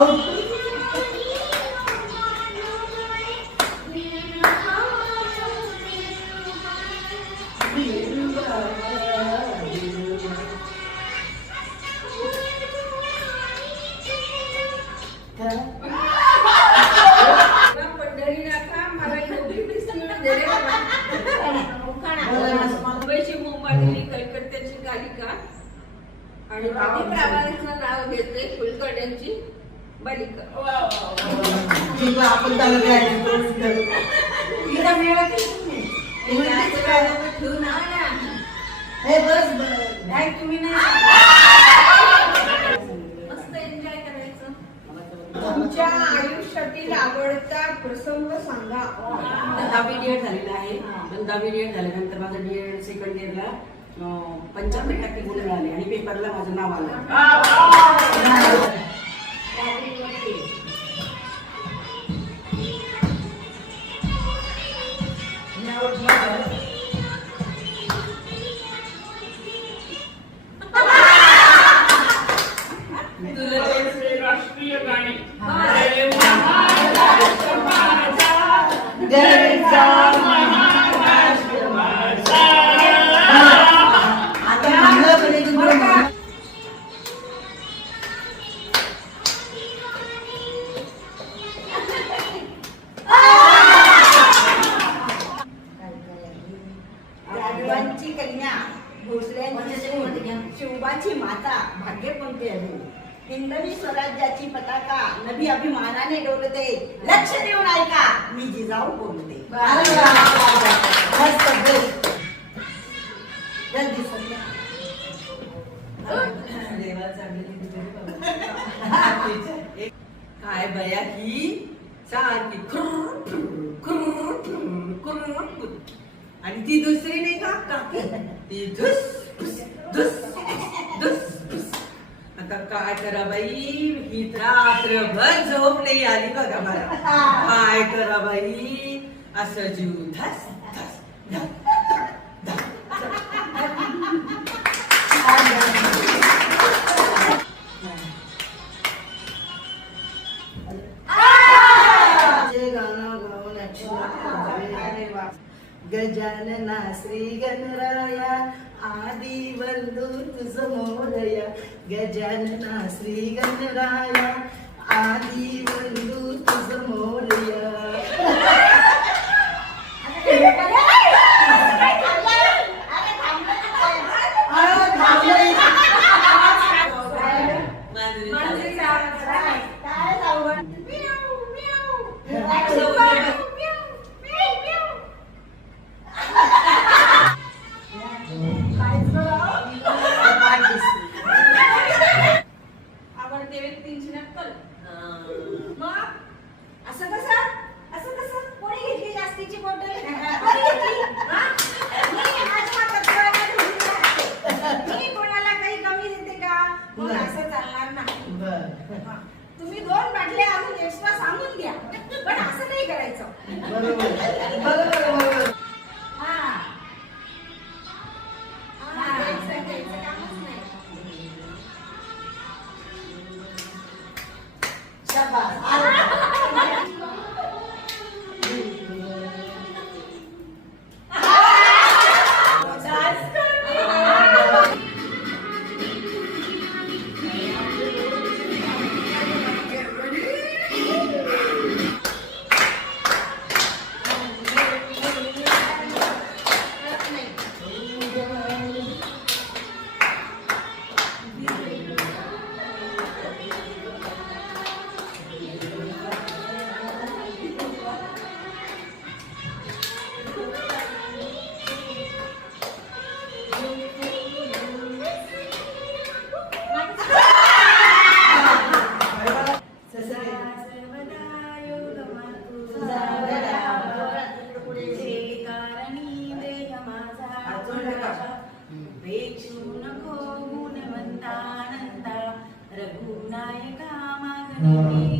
मुंबईची कलकत्त्याची गालिका आणि प्रामाणिकचं नाव घेते फुलकड्यांची बालिका. आपण त्याला तुम्ही नाही मस्त एन्जॉय करायचं. तुमच्या आयुष्यातील आवडता प्रसंग सांगा. 10वी डीएड झालेला आहे. 10वी डीएड झाल्यानंतर माझं डीएड सेकंड इयरला 75% गुण मिळाले आणि पेपरला माझं नाव आलं. राष्ट्रीय गाणी कन्या भोसल्यांची शिवबाची माता भाग्य कोणते आहे. हिंदवी स्वराज्याची पताका नभी अभिमानाने डोलते. लक्ष देऊन ऐका मी जिजाऊ बोलते. काय बया ही सारखी आणि ती दुसरी नाही का काकी ती धुस धुस धुस धुस धुस. आता काय करा बाई ही रात्रभर झोप नाही आली बघा मला. काय करा बाई असं जीव धस धस धस धस. गजानना श्री गणराया आदि बंधू तुझ मोरया. गजानना श्री गणराया आदि बंधू तुझ मोरया. आवडते व्यक्तींची नक्कल. मग असं कसं कोणी घेतली जास्तीची बॉटल. मी कोणाला काही कमी देते का. मग असं चालणार नाही. तुम्ही 2 बाटल्या अजून एक्स्ट्रा सांगून द्या पण असं नाही करायचं. बरोबर. नको गुणवंतानंता रघुनायका मागणी